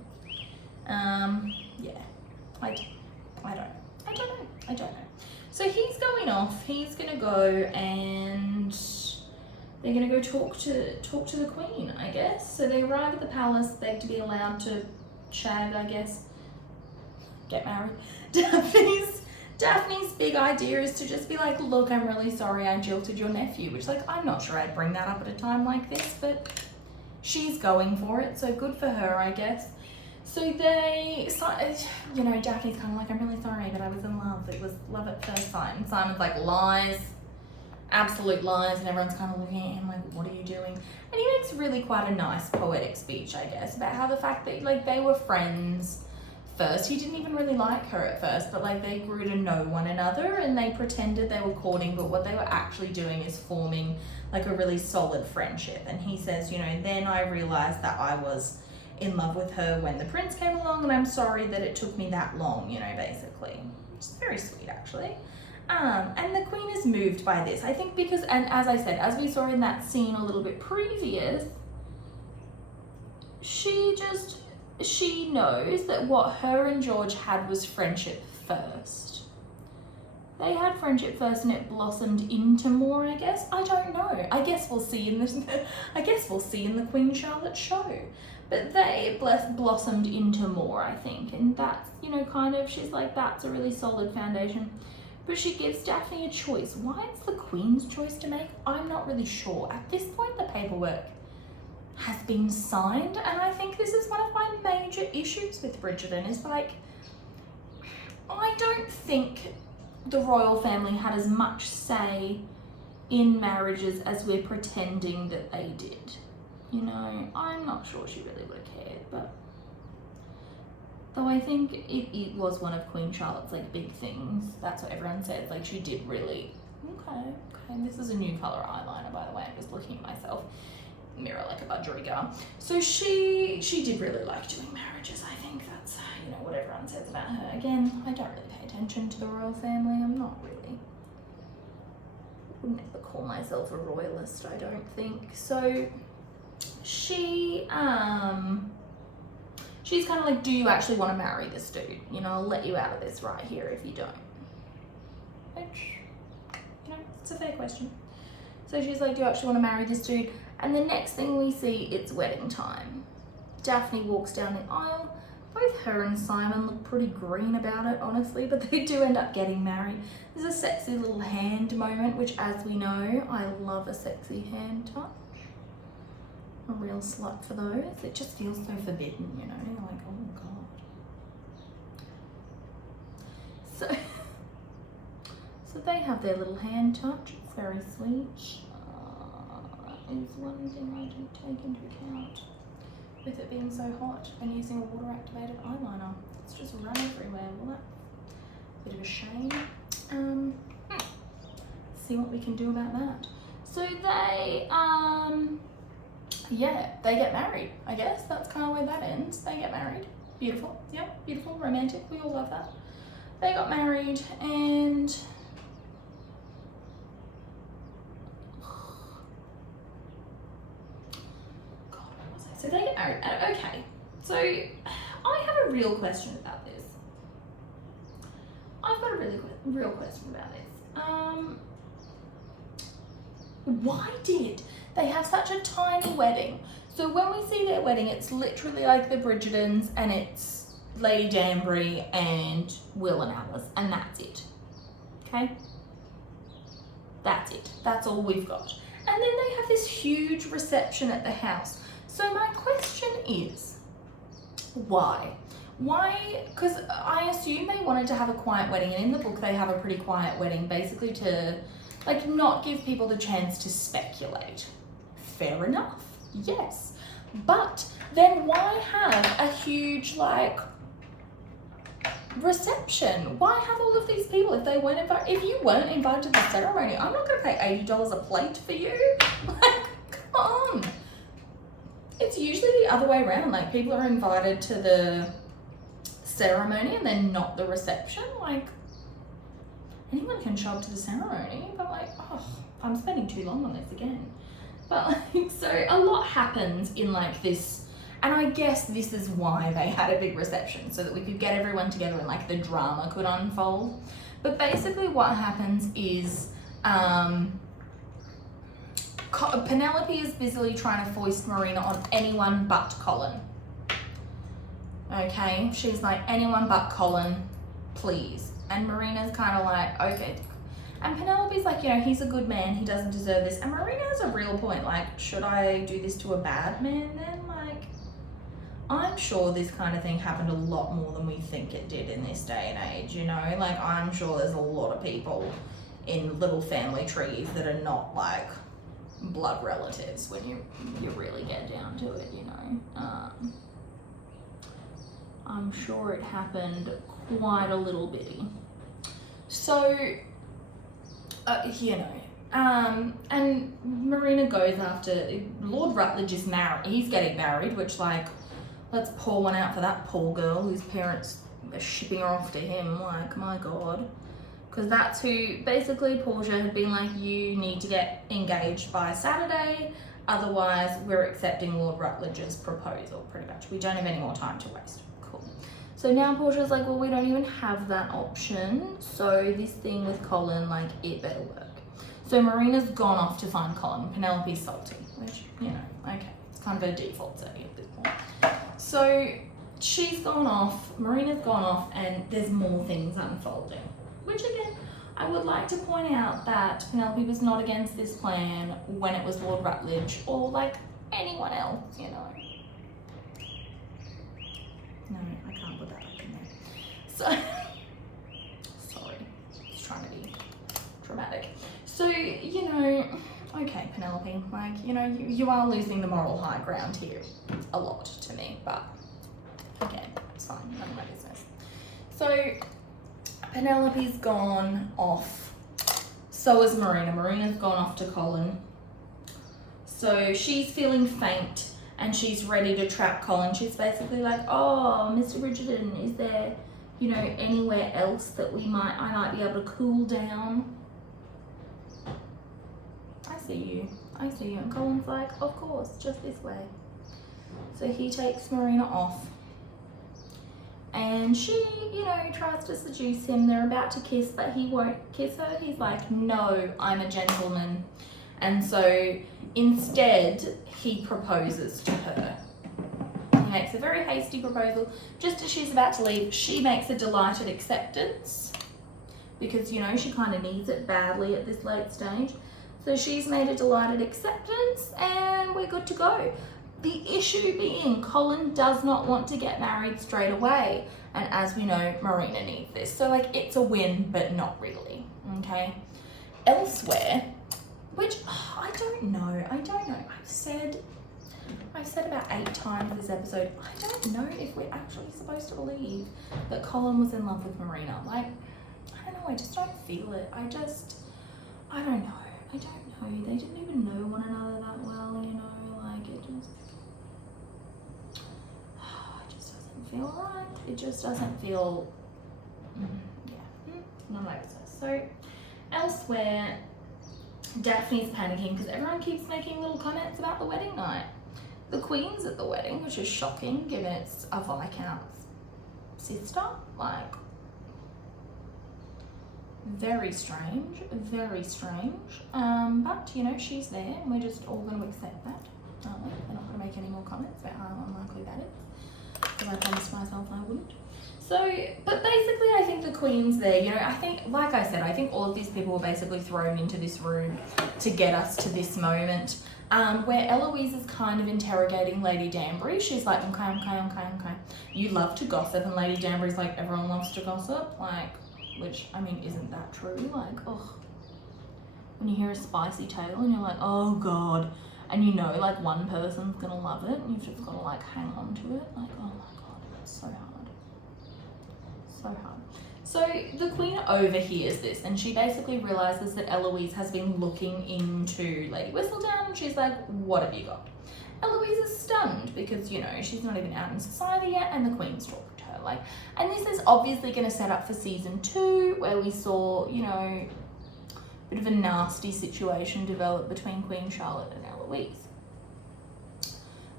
Yeah, I don't know. So he's going off. He's gonna go and they're gonna go talk to the Queen, I guess. So they arrive at the palace, beg to be allowed to shag, I guess. Get married. Daphne's big idea is to just be like, look, I'm really sorry I jilted your nephew, which like I'm not sure I'd bring that up at a time like this, but she's going for it, so good for her, I guess. So they, you know, Daphne's kind of like, I'm really sorry, but I was in love. It was love at first sight. And Simon's like, lies, absolute lies. And everyone's kind of looking at him like, what are you doing? And he makes really quite a nice poetic speech, I guess, about how the fact that like they were friends first. He didn't even really like her at first, but like they grew to know one another and they pretended they were courting, but what they were actually doing is forming like a really solid friendship. And he says, you know, then I realized that I was in love with her when the prince came along, and I'm sorry that it took me that long, you know, basically. Which is very sweet, actually. And the Queen is moved by this, I think, because, and as I said, as we saw in that scene a little bit previous, she knows that what her and George had was friendship first. They had friendship first and it blossomed into more, I guess. I don't know. I guess we'll see in the Queen Charlotte show. But they blossomed into more, I think. And that's, you know, kind of, she's like, that's a really solid foundation. But she gives Daphne a choice. Why it's the Queen's choice to make, I'm not really sure. At this point, the paperwork has been signed. And I think this is one of my major issues with Bridgerton, is like, I don't think the royal family had as much say in marriages as we're pretending that they did. You know, I'm not sure she really would have cared, but though I think it was one of Queen Charlotte's like big things. That's what everyone says. Like she did really. Okay. This is a new color eyeliner, by the way. I'm just looking at myself mirror like a budgerigar. So she did really like doing marriages. I think that's, you know, what everyone says about her. Again, I don't really pay attention to the royal family. I'm not really. I would never call myself a royalist, I don't think. So she's kind of like, do you actually want to marry this dude? You know, I'll let you out of this right here if you don't. Which, you know, it's a fair question. So she's like, do you actually want to marry this dude? And the next thing we see, it's wedding time. Daphne walks down the aisle. Both her and Simon look pretty green about it, honestly, but they do end up getting married. There's a sexy little hand moment, which, as we know, I love a sexy hand touch. A real slut for those. It just feels so forbidden, you know, like, oh God. So they have their little hand touch. It's very sweet. Is one thing I didn't take into account with it being so hot and using a water activated eyeliner. It's just run everywhere. Well, that's a bit of a shame. See what we can do about that. So they, yeah, they get married, I guess. That's kind of where that ends. They get married. Beautiful. Yeah, beautiful, romantic. We all love that. They got married and so they get married. Okay, so I have a real question about this. I've got a really real question about this. Why did they have such a tiny wedding? So when we see their wedding, it's literally like the Bridgertons, and it's Lady Danbury and Will and Alice, and that's it. Okay? That's it. That's all we've got. And then they have this huge reception at the house. So my question is, why? Why? Because I assume they wanted to have a quiet wedding, and in the book they have a pretty quiet wedding, basically to like not give people the chance to speculate. Fair enough, yes. But then why have a huge like reception? Why have all of these people if they weren't invited? If you weren't invited to the ceremony, I'm not going to pay $80 a plate for you. Like, come on. It's usually the other way around. Like, people are invited to the ceremony and then not the reception. Like, anyone can show up to the ceremony, but like, oh, I'm spending too long on this again. But like, so a lot happens in like this, and I guess this is why they had a big reception, so that we could get everyone together and like the drama could unfold. But basically what happens is, Penelope is busily trying to foist Marina on anyone but Colin. Okay, she's like, anyone but Colin, please. And Marina's kind of like, okay. And Penelope's like, you know, he's a good man, he doesn't deserve this. And Marina has a real point, like, should I do this to a bad man then? Like, I'm sure this kind of thing happened a lot more than we think it did in this day and age, you know? Like, I'm sure there's a lot of people in little family trees that are not like blood relatives when you really get down to it, you know. I'm sure it happened quite a little bitty. So, you know, and Marina goes after, Lord Rutledge is married, he's getting married, which like, let's pour one out for that poor girl whose parents are shipping her off to him, like, my God. Because that's who, basically Portia had been like, you need to get engaged by Saturday, otherwise we're accepting Lord Rutledge's proposal, pretty much. We don't have any more time to waste. Cool. So now Portia's like, well, we don't even have that option, so this thing with Colin, like, it better work. So Marina's gone off to find Colin. Penelope's salty, which, you know, okay, it's kind of her default setting at this point. So she's gone off, Marina's gone off, and there's more things unfolding. Which again, I would like to point out that Penelope was not against this plan when it was Lord Rutledge or like anyone else, you know. No, I can't put that back in there. So, sorry, just trying dramatic. So, you know, okay, Penelope, like, you know, you are losing the moral high ground here a lot to me, but again, it's fine, none of my business. So Penelope's gone off. So is Marina. Marina's gone off to Colin. So she's feeling faint and she's ready to trap Colin. She's basically like, oh, Mr. Bridgerton, is there, you know, anywhere else that I might be able to cool down? I see you. And Colin's like, of course, just this way. So he takes Marina off. And she, you know, tries to seduce him. They're about to kiss, but he won't kiss her. He's like, no, I'm a gentleman. And so instead, he proposes to her. He makes a very hasty proposal. Just as she's about to leave, she makes a delighted acceptance because, you know, she kind of needs it badly at this late stage. So she's made a delighted acceptance and we're good to go. The issue being Colin does not want to get married straight away. And as we know, Marina needs this. So like it's a win, but not really, okay? Elsewhere, which I don't know. I've said about 8 times this episode, I don't know if we're actually supposed to believe that Colin was in love with Marina. Like, I don't know, I just don't feel it. I don't know. They didn't even know one another that well, you know, like it just doesn't feel right. It just doesn't feel, none of my business. So elsewhere, Daphne's panicking because everyone keeps making little comments about the wedding night. The Queen's at the wedding, which is shocking given it's a Viscount's sister. Like, very strange, very strange. But, you know, she's there and we're just all going to accept that, aren't we? We're not going to make any more comments about how unlikely that is, because I promised myself I wouldn't. So, but basically I think the Queen's there, you know, I think, like I said, I think all of these people were basically thrown into this room to get us to this moment, where Eloise is kind of interrogating Lady Danbury. She's like, okay. You love to gossip, and Lady Danbury's like, everyone loves to gossip, like, which, I mean, isn't that true? Like, ugh. When you hear a spicy tale and you're like, oh God, and you know, like, one person's gonna love it, and you've just gotta, like, hang on to it, like, oh my God, it's so hard. So the Queen overhears this and she basically realizes that Eloise has been looking into Lady Whistledown and she's like, what have you got? Eloise is stunned because, you know, she's not even out in society yet and the Queen's talking to her. Like, and this is obviously going to set up for season 2 where we saw, you know, a bit of a nasty situation develop between Queen Charlotte and Eloise.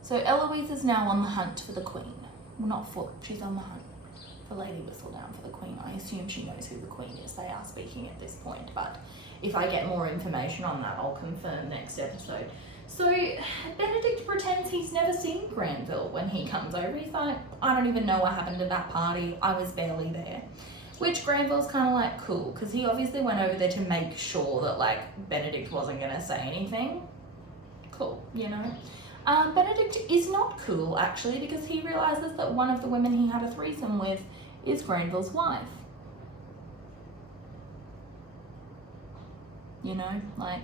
So Eloise is now on the hunt for the Queen. Well, not for, she's on the hunt for Lady Whistledown, for the Queen. I assume she knows who the Queen is. They are speaking at this point, but if I get more information on that, I'll confirm next episode. So Benedict pretends he's never seen Granville when he comes over. He's like, I don't even know what happened at that party. I was barely there. Which Granville's kind of like, cool, because he obviously went over there to make sure that, like, Benedict wasn't going to say anything. Cool, you know? Benedict is not cool, actually, because he realizes that one of the women he had a threesome with is Granville's wife. You know, like,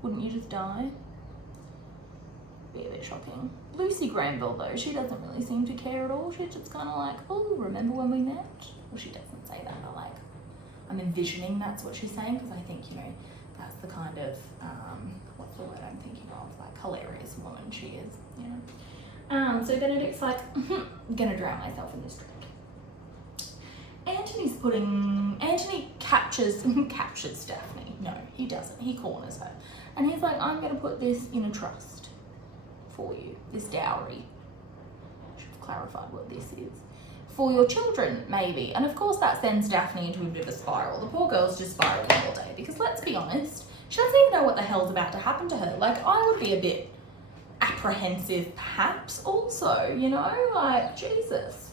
wouldn't you just die? Be a bit shocking. Lucy Granville, though, she doesn't really seem to care at all. She's just kind of like, oh, remember when we met? Well, she doesn't say that, but, like, I'm envisioning that's what she's saying, because I think, you know, that's the kind of, what's the word I'm thinking of, like, hilarious woman she is, you know. So Benedict's like, gonna drown myself in this drink. Anthony captures Daphne. No, he doesn't. He corners her. And he's like, I'm gonna put this in a trust for you, this dowry. I should have clarified what this is. For your children, maybe. And of course that sends Daphne into a bit of a spiral. The poor girl's just spiraling all day because let's be honest, she doesn't even know what the hell's about to happen to her. Like, I would be a bit apprehensive perhaps also, you know, like, Jesus.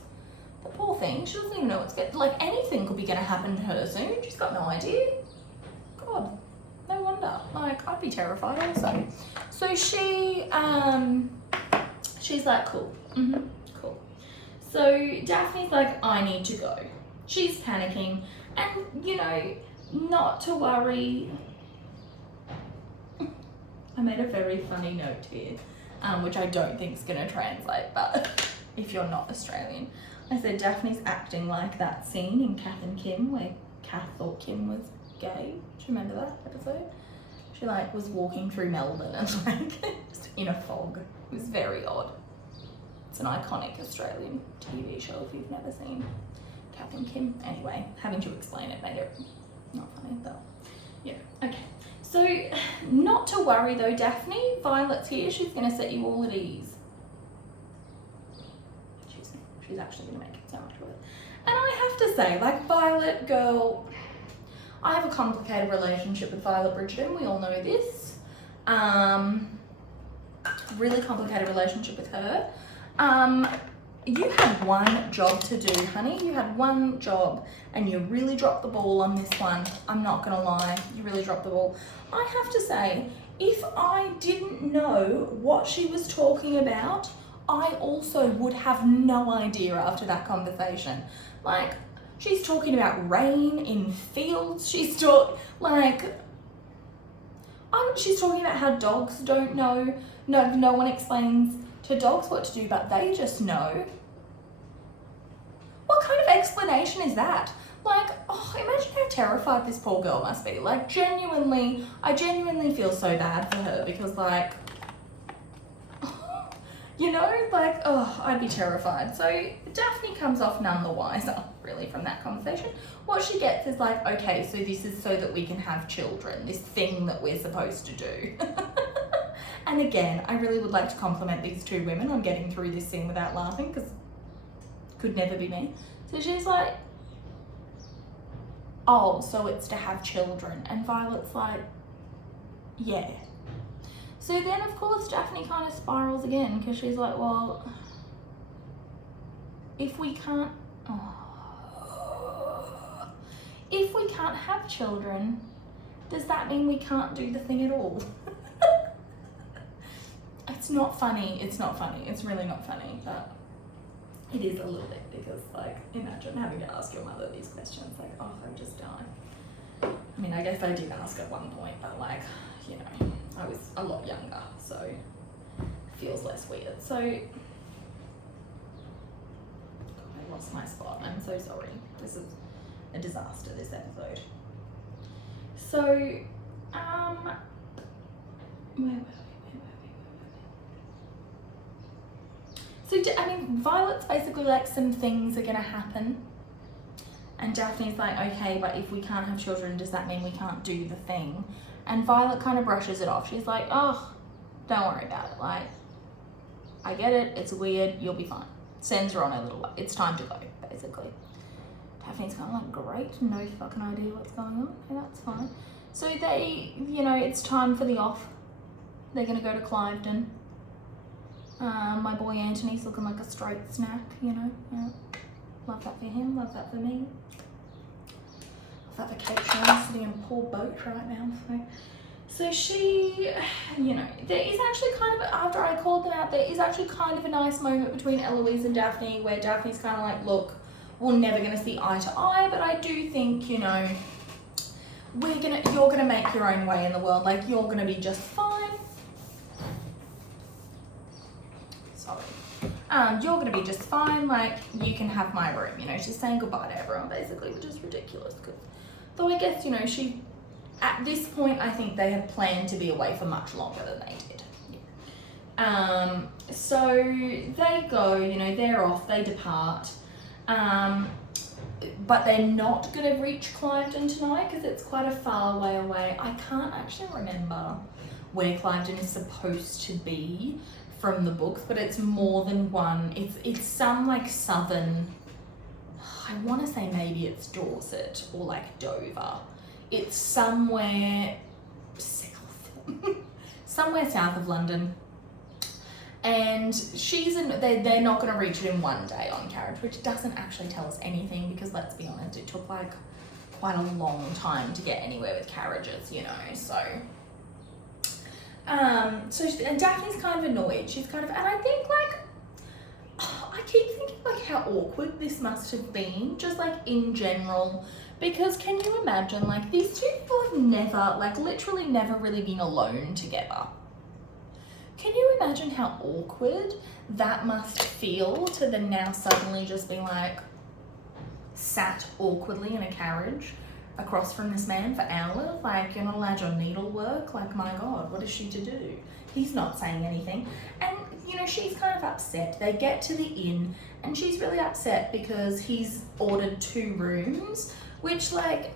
The poor thing, she doesn't even know what's going, like, anything could be going to happen to her soon. She's got no idea. God, no wonder. Like, I'd be terrified also. So she's like, cool. Cool. So Daphne's like, I need to go. She's panicking. And, you know, not to worry. I made a very funny note here, which I don't think is going to translate, but if you're not Australian. I said Daphne's acting like that scene in Kath and Kim where Kath thought Kim was gay. Do you remember that episode? She like was walking through Melbourne and like just in a fog. It was very odd. It's an iconic Australian TV show if you've never seen Kath and Kim. Anyway, having to explain it made it not funny though. Yeah, okay. So not to worry though, Daphne. Violet's here. She's going to set you all at ease. She's actually going to make it so much worse. And I have to say, like, Violet, girl, I have a complicated relationship with Violet Bridgerton. We all know this. Really complicated relationship with her. You had one job to do, honey. You had one job and you really dropped the ball on this one. I'm not going to lie. You really dropped the ball. I have to say, if I didn't know what she was talking about, I also would have no idea after that conversation. Like, she's talking about rain in fields. She's talking about how dogs don't know. No one explains to dogs what to do, but they just know. What kind of explanation is that? Like, oh, imagine how terrified this poor girl must be. Like, I genuinely feel so bad for her because, like, you know, like, oh, I'd be terrified. So Daphne comes off none the wiser, really, from that conversation. What she gets is like, okay, so this is so that we can have children, this thing that we're supposed to do. And again, I really would like to compliment these two women on getting through this scene without laughing, because it could never be me. So she's like, oh, so it's to have children. And Violet's like, yeah. So then, of course, Daphne kind of spirals again because she's like, well, if we can't have children, does that mean we can't do the thing at all? It's not funny. It's not funny. It's really not funny, but it is a little bit because, like, imagine having to ask your mother these questions. Like, oh, I just die. I mean, I guess I did ask at one point, but, like, you know, I was a lot younger, so it feels less weird. So, God, I lost my spot. I'm so sorry. This is a disaster, this episode. So, where were we? So, I mean, Violet's basically like, some things are going to happen. And Daphne's like, okay, but if we can't have children, does that mean we can't do the thing? And Violet kind of brushes it off. She's like, oh, don't worry about it. Like, I get it. It's weird. You'll be fine. Sends her on her little way. It's time to go, basically. Daphne's kind of like, great. No fucking idea what's going on. Okay, that's fine. So they, you know, it's time for the off. They're going to go to Cliveden. My boy Anthony's looking like a straight snack, you know. Yeah. Love that for him. Love that for me. Love that for Kate. She's sitting in a poor boat right now. So she, you know, there is actually kind of, after I called them out, there is actually kind of a nice moment between Eloise and Daphne where Daphne's kind of like, look, we're never going to see eye to eye, but I do think, you know, you're going to make your own way in the world. Like, you're going to be just fine. Sorry. You're going to be just fine. Like, you can have my room. You know, she's saying goodbye to everyone, basically, which is ridiculous. Though I guess, you know, at this point, I think they had planned to be away for much longer than they did. Yeah. So they go, you know, they're off, they depart. But they're not going to reach Cliveden tonight because it's quite a far way away. I can't actually remember where Cliveden is supposed to be from the books, but it's more than one. It's some like southern, I want to say maybe it's Dorset or like Dover. It's somewhere south, somewhere south of London. And they're not going to reach it in one day on carriage, which doesn't actually tell us anything because, let's be honest, it took like quite a long time to get anywhere with carriages, you know. So and Daphne's kind of annoyed. She's kind of, and I think like, I keep thinking like how awkward this must have been, just like in general, Because can you imagine, like, these two people have never, like, literally never really been alone together. Can you imagine how awkward that must feel to then now suddenly just be like sat awkwardly in a carriage across from this man for hours? Like, you're not allowed your needlework. Like, my God, what is she to do? He's not saying anything. And, you know, she's kind of upset. They get to the inn and she's really upset because he's ordered 2 rooms, which, like,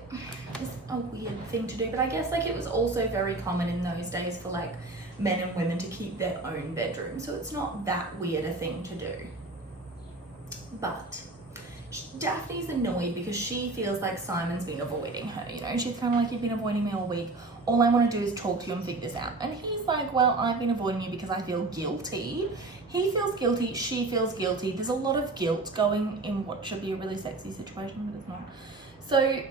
is a weird thing to do. But I guess, like, it was also very common in those days for, like, men and women to keep their own bedroom, so it's not that weird a thing to do. But Daphne's annoyed because she feels like Simon's been avoiding her, you know? She's kind of like, you've been avoiding me all week. All I want to do is talk to you and figure this out. And he's like, well, I've been avoiding you because I feel guilty. He feels guilty, she feels guilty. There's a lot of guilt going in what should be a really sexy situation, but it's not. So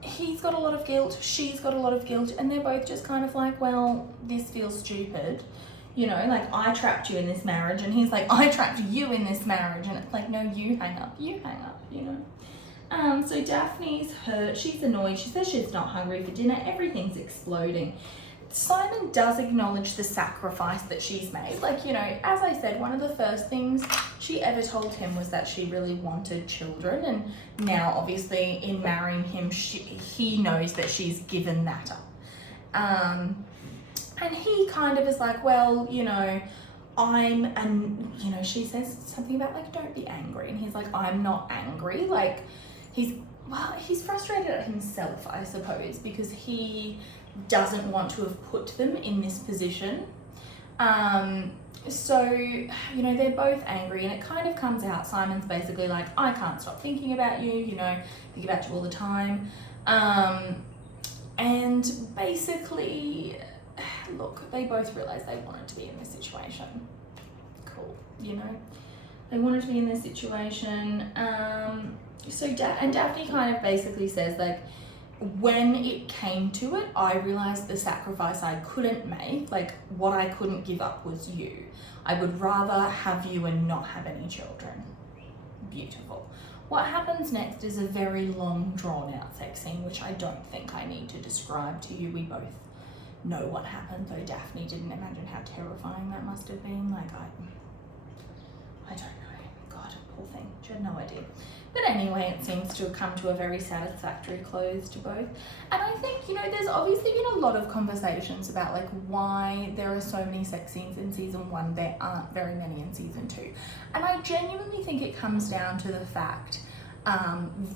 he's got a lot of guilt, she's got a lot of guilt, and they're both just kind of like, well, this feels stupid. You know, like, I trapped you in this marriage, and he's like, I trapped you in this marriage, and it's like, no, you hang up, you know. So Daphne's hurt, she's annoyed, she says she's not hungry for dinner, everything's exploding. Simon does acknowledge the sacrifice that she's made. Like, you know, as I said, one of the first things she ever told him was that she really wanted children, and now obviously in marrying him, he knows that she's given that up. And he kind of is like, well, you know, you know, she says something about, like, don't be angry, and he's like, I'm not angry. Like, he's frustrated at himself, I suppose, because he doesn't want to have put them in this position. So, you know, they're both angry, and it kind of comes out, Simon's basically like, I can't stop thinking about you, you know, think about you all the time. And basically, look, they both realize they wanted to be in this situation. Cool, you know, they wanted to be in this situation. So Daphne kind of basically says, like, when it came to it, I realized the sacrifice I couldn't make, like, what I couldn't give up was you. I would rather have you and not have any children. Beautiful. What happens next is a very long, drawn-out sex scene, which I don't think I need to describe to you. We both know what happened, though Daphne didn't imagine how terrifying that must have been. Like, I don't know. God, poor thing. She had no idea. But anyway, it seems to have come to a very satisfactory close to both. And I think, you know, there's obviously been a lot of conversations about, like, why there are so many sex scenes in season 1. There aren't very many in season 2. And I genuinely think it comes down to the fact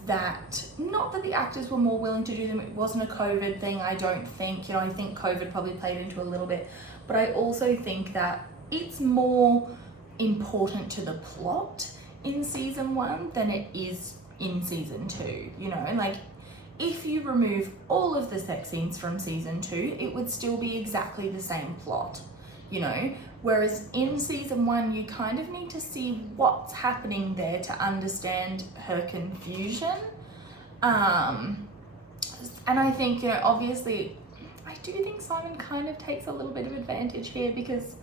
that, not that the actors were more willing to do them, it wasn't a COVID thing, I don't think. You know, I think COVID probably played into a little bit. But I also think that it's more important to the plot in season 1 than it is in season 2, you know. And, like, if you remove all of the sex scenes from season 2, it would still be exactly the same plot, you know. Whereas in season 1, you kind of need to see what's happening there to understand her confusion. And I think, you know, obviously, I do think Simon kind of takes a little bit of advantage here, because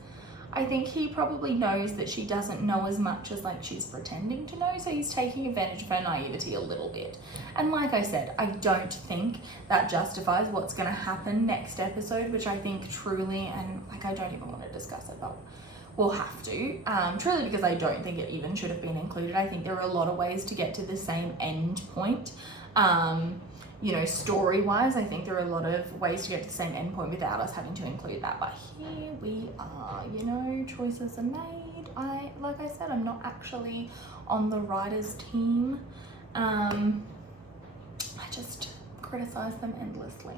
I think he probably knows that she doesn't know as much as, like, she's pretending to know, so he's taking advantage of her naivety a little bit. And like I said, I don't think that justifies what's going to happen next episode, which I think truly, and, like, I don't even want to discuss it, but we'll have to, truly, because I don't think it even should have been included. I think there are a lot of ways to get to the same end point. You know, story-wise, I think there are a lot of ways to get to the same endpoint without us having to include that. But here we are, you know, choices are made. Like I said, I'm not actually on the writers' team. I just criticize them endlessly.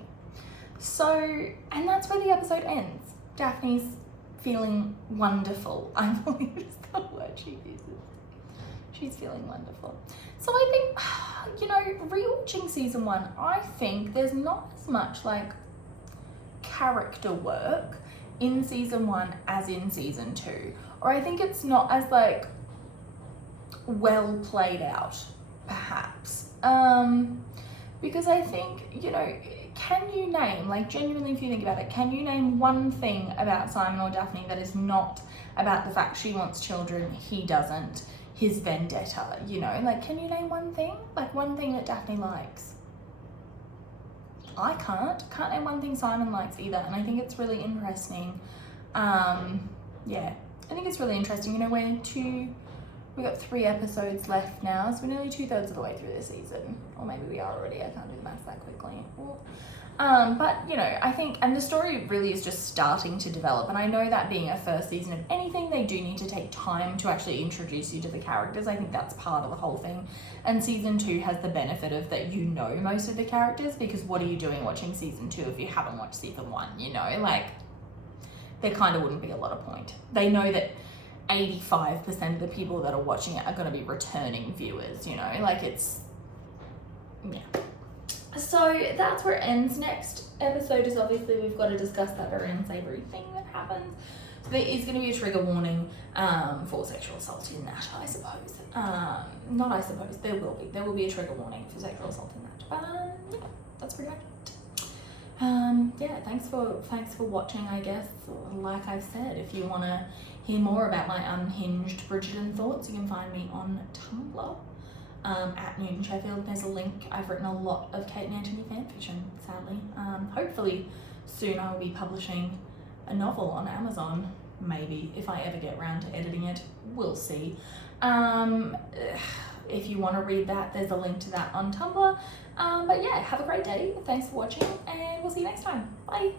So, and that's where the episode ends. Daphne's feeling wonderful, I believe is the word she uses. She's feeling wonderful. So I think, you know, rewatching season 1, I think there's not as much, like, character work in season 1 as in season 2. Or I think it's not as, like, well played out, perhaps. Because I think, you know, can you name, like, genuinely, if you think about it, can you name one thing about Simon or Daphne that is not about the fact she wants children, he doesn't, his vendetta, you know? Like, can you name one thing? Like, one thing that Daphne likes? I can't name one thing Simon likes either, and I think it's really interesting. Yeah, I think it's really interesting. You know, we got 3 episodes left now, so we're nearly 2/3 of the way through this season, or maybe we are already. I can't do the maths that quickly. But you know, I think, and the story really is just starting to develop, and I know that being a first season of anything, they do need to take time to actually introduce you to the characters. I think that's part of the whole thing, and season 2 has the benefit of that you know most of the characters, because what are you doing watching season 2 if you haven't watched season 1, you know? Like, there kind of wouldn't be a lot of point. They know that 85% of the people that are watching it are going to be returning viewers, you know? Like, it's, yeah. So that's where it ends. Next episode is obviously we've got to discuss that very unsavory thing that happens. So there is going to be a trigger warning for sexual assault in that, I suppose. Not I suppose, there will be a trigger warning for sexual assault in that. But yeah, that's pretty much it. Yeah, thanks for watching, I guess. Like I've said, if you want to hear more about my unhinged Bridgerton thoughts, you can find me on Tumblr. At Newton Sheffield. There's a link. I've written a lot of Kate and Anthony fanfiction, sadly. Hopefully soon I will be publishing a novel on Amazon, maybe, if I ever get around to editing it. We'll see. If you want to read that, there's a link to that on Tumblr. But yeah, have a great day. Thanks for watching, and we'll see you next time. Bye.